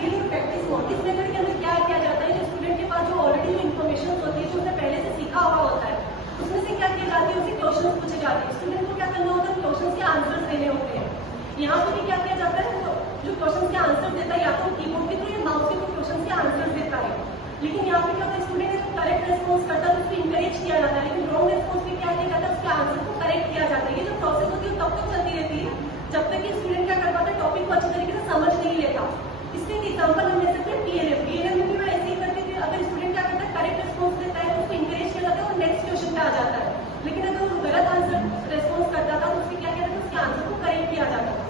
Drill और practice mode. इस method के अंदर क्या किया जाता है, जो स्टूडेंट के पास जो ऑलरेडी जो इन्फॉर्मेशन होती है, जो उसने पहले से सीखा हुआ होता है, उसमें से क्या किया जाती है, उसे क्वेश्चन पूछे जाते हैं। स्टूडेंट को क्या करना होता है, क्वेश्चन के आंसर देने होते हैं। यहाँ पे भी क्या किया जाता है, जो क्वेश्चन के आंसर देता है या तो कीबोर्ड के थ्रू या माउस के थ्रू क्वेश्चन के आंसर देता है। लेकिन यहाँ पे क्या होता है, स्टूडेंट जो करेक्ट रेस्पॉन्स करता है उसको इंकरेज किया जाता है, लेकिन रॉन्ग रेस्पॉन्स में क्या किया जाता है, उसके आंसर को करेक्ट किया जाता है। ये जो प्रोसेस होती है तब तक चलती रहती है जब तक कि स्टूडेंट क्या कर पाता है, टॉपिक को अच्छी तरीके से समझ नहीं लेता। इसके एग्जाम्पल हम ले सकते हैं पीएलएम। पीएलएम में भी मैं ऐसे ही करती थी, अगर स्टूडेंट क्या करता है, करेक्ट रेस्पॉन्स देता है तो उसको इंकरेज किया जाता है और नेक्स्ट क्वेश्चन पे आ जाता है। लेकिन अगर वो गलत आंसर रेस्पॉन्स करता था तो उसके क्या कहते हैं, उसके आंसर को करेक्ट किया जाता था।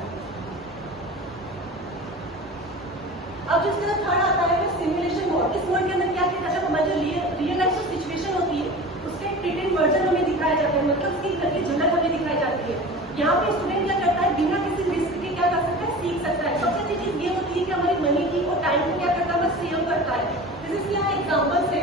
अब जिसके बाद थर्ड आता है सिमुलेशन मोड। इस मोड के अंदर क्या किया जाता है, हमारी जो रियल लाइफ जो सिचुएशन होती है उसका एक प्रिटेंड वर्जन हमें दिखाया जाता है, मतलब उसकी करके झलक हमें दिखाई जाती है। यहाँ पे स्टूडेंट क्या करता है, बिना किसी रिस्क के क्या कर सकता है, सीख सकता है। सबसे अच्छी चीज ये होती है कि हमारी मनी की और टाइम को क्या करता है, बस सेव करता है। जैसे यहाँ एग्जाम्पल से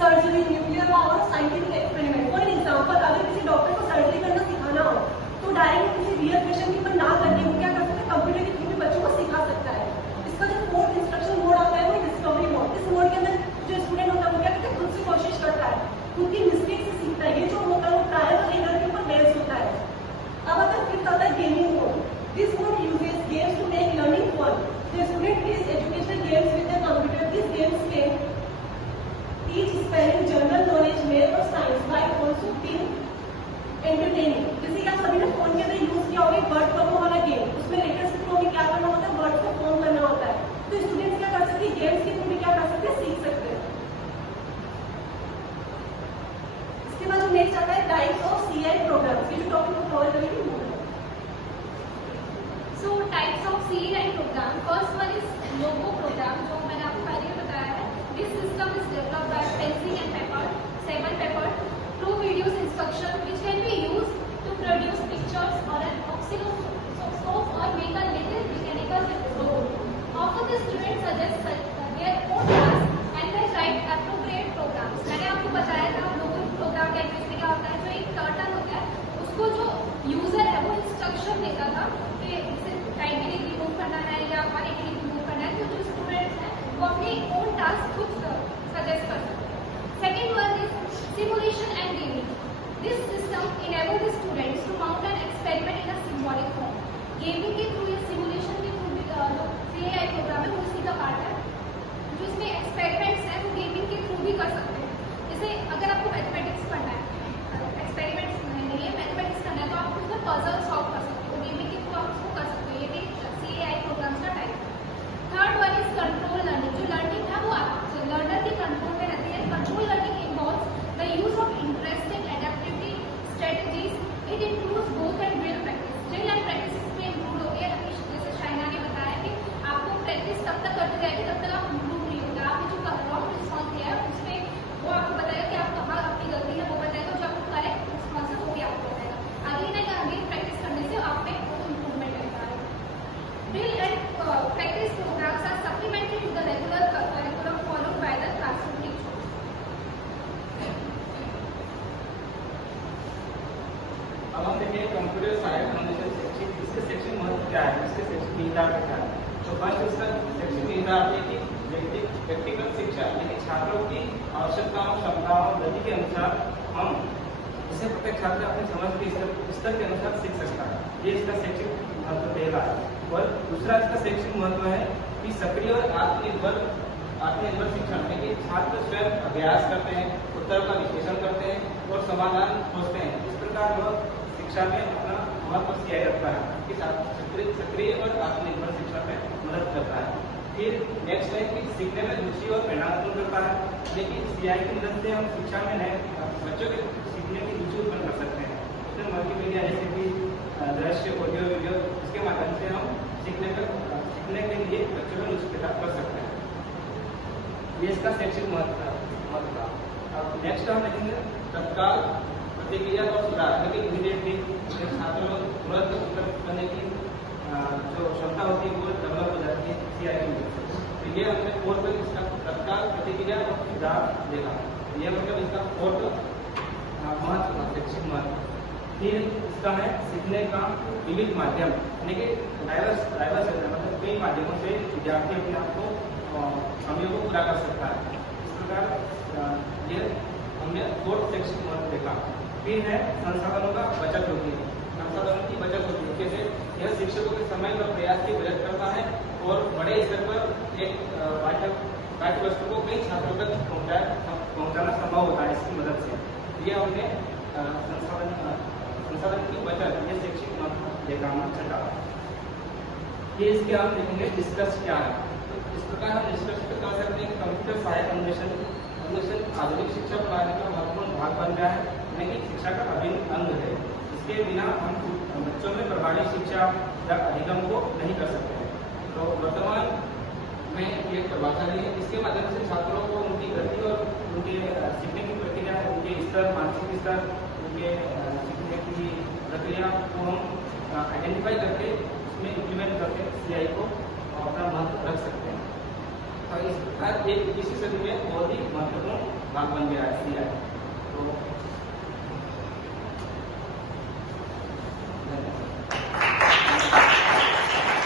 surgery, nuclear power, scientific experiment. For example अगर किसी डॉक्टर को सर्जरी करना सिखाना हो तो डायरेक्ट किसी रियल पेशेंट के ऊपर ना करके वो क्या कर सकता है, कंप्यूटर के थ्रू बच्चों को सिखा सकता है। इसका जो फोर्थ इंस्ट्रक्शन मोड आता है वो डिस्कवरी मोड। इस मोड के अंदर जो स्टूडेंट होता है वो क्या करता है, खुद से कोशिश करता है, खुद की मिस्टेक से सीखता है। ये जो होता है वो ट्रायल और एरर के ऊपर बेस्ड होता है। अब अगर फिफ्थ आता है gaming mode. This mode uses games to make learning fun. The student plays educational games with the computer. This games can teach spelling, general knowledge, math और science while also being entertaining. जैसे कि आप सभी ने phone के अंदर use किया होगा वर्ड फॉर्म वाला गेम, उसमें लेटर्स के थ्रू हमें क्या करना होता है, वर्ड को फॉर्म करना होता है। तो स्टूडेंट्स क्या कर सकते हैं, गेम्स के थ्रू भी क्या कर सकते हैं, सीख सकते हैं। इसके बाद जो नेक्स्ट आता है टाइप्स ऑफ सीआई प्रोग्राम्स। ये जो टॉपिक को कवर करेंगे वो है। So types of CAI program. First one is Logo program, जो मैंने आपको पहले ही बताया है. This system is developed by Pensy and Peppard, Simon Peppard, through videos instruction which can be used to produce pictures or an oscilloscope or make a little mechanical logo. Often the students suggest their own tasks and they write appropriate programs. मैंने आपको बताया था लोगो programme का English में क्या होता है, जो एक टर्टल होता है उसको जो यूजर है वो इंस्ट्रक्शन देता था कि इसे टाइटली रिमूव करना है या बारीकली रिमूव करना है। तो जो स्टूडेंट्स हैं वो अपनी ओन टास्क खुद सजेस्ट कर सकते हैं। Second one is simulation and gaming. This system enable the students to mount an experiment in a symbolic form. Gaming के थ्रू या सिमुलेशन के थ्रू भी जो सीएआई प्रोग्राम है वो इसी का पार्ट है। जो इसमें एक्सपेरिमेंट्स हैं वो गेमिंग के थ्रू भी कर सकते हैं। जैसे अगर आपको मैथमेटिक्स पढ़ना है, एक्सपेरिमेंट्स नहीं है, मैथमेटिक्स करना है, तो आप उसमें पजल सॉल्व कर सकते हो। गेमिंग के थ्रू आप उसको कर सकते हो। ये भी सीएआई प्रोग्राम्स का टाइप है। Third one is control learning. जो लर्निंग है वो लर्नर के कंट्रोल में रहती है। Control learning involves the use of interesting adaptivity strategies. It includes both and drill practice. Drill and practice में इंक्लूड हो गया, जैसे शाइना ने बताया कि आपको प्रैक्टिस तब तक करते जाएगी तब तक आप इंप्रूव नहीं होगा। आपने जो रॉन्ग रिस्पॉन्स दिया है उसमें वो आपको बताएगा कि आप कहाँ अपनी गलती है वो बताएगा, जो आपको करेक्ट रिस्पॉन्स है वो भी आपको बताएगा। अगली ना अगेन प्रैक्टिस करने से आप में इम्प्रूवमेंट रहता है। Drill and practice programs are supplementary to the regular curriculum followed by the classroom teachers. अब हम देखें कंप्यूटर साइंस फाउंडेशन सेक्शन। इसके सेक्शन महत्व क्या है, इसके सेक्शन निहितार्थ क्या है। तो फर्स्ट इसका सेक्शन निहितार्थ है कि व्यक्तिगत शिक्षा यानी छात्रों की आवश्यकताओं, क्षमताओं, गति के अनुसार हम जिसे प्रत्येक छात्र अपनी समझ के स्तर के अनुसार सीख सकता है। ये इसका सेक्शन महत्व पहला है। और दूसरा इसका सेक्शन महत्व है कि सक्रिय और आत्मनिर्भर शिक्षण में कि छात्र स्वयं अभ्यास करते हैं, उत्तर का विश्लेषण करते हैं और समाधान खोजते हैं। इस प्रकार वह शिक्षा में अपना महत्व किया जाता है कि सक्रिय और आत्मनिर्भर शिक्षा में मदद करता है। फिर नेक्स्ट है कि सीखने में रुचि और प्रेरणा उत्पन्न करता है। लेकिन सीआई की मदद से हम शिक्षा में नए बच्चों के सीखने की रुचि उत्पन्न कर सकते हैं। इसमें मल्टीमीडिया जैसे कि दृश्य, ऑडियो, वीडियो, इसके माध्यम से हम सीखने के लिए बच्चों में रुचि पैदा कर सकते हैं। ये इसका शैक्षिक महत्व। अब नेक्स्ट हम देखेंगे तत्काल प्रतिक्रिया और सुधार, लेकिन इमीडिएटली छात्रों को तुरंत उत्तर करने की जो क्षमता होती है वो डेवलप हो जाती है सीआई की मदद से। तो ये हमने फोर्थ में इसका तत्काल प्रतिक्रिया और सुधार देखा। ये मतलब इसका फोर्थ महत्व, शैक्षिक महत्व। फिर इसका है सीखने का विविध माध्यम, यानी कि डाइवर्स मतलब कई माध्यमों से विद्यार्थी अपने आप को खामियों को पूरा कर सकता है। इस प्रकार ये हमने 4th सेक्शन में देखा। फिर है संसाधनों का बचत होती है, संसाधनों की बचत होती है। कैसे? यह शिक्षकों के समय और प्रयास की बचत करता है और बड़े स्तर पर एक पाठ्य वस्तु को कई छात्रों तक पहुंचाना संभव होता है इसकी मदद से। ये हमने संसाधन की बचत, ये शैक्षिक महत्व देखा हम छठा। ये इसके हम देखेंगे डिस्कस क्या है। तो इस प्रकार हम डिस्कस कर सकते हैं। कंप्यूटर सहायक अन्वेषण आधुनिक शिक्षा प्रणाली का महत्वपूर्ण भाग बन गया है, यानी कि शिक्षा का अभिन्न अंग है। इसके बिना हम बच्चों में प्रभावी शिक्षा या अधिगम को नहीं कर सकते हैं। तो वर्तमान में ये प्रभावशाली है। इसके माध्यम से छात्रों को उनकी गति और उनके सीखने की प्रक्रिया, उनके स्तर, मानसिक स्तर, उनके सीखने की प्रक्रिया को हम आइडेंटिफाई करके उसमें इम्प्लीमेंट करके CI को अपना महत्व रख सकते हैं। और इस प्रकार एक 21वीं सदी में बहुत ही महत्वपूर्ण भाग बन गया है CI।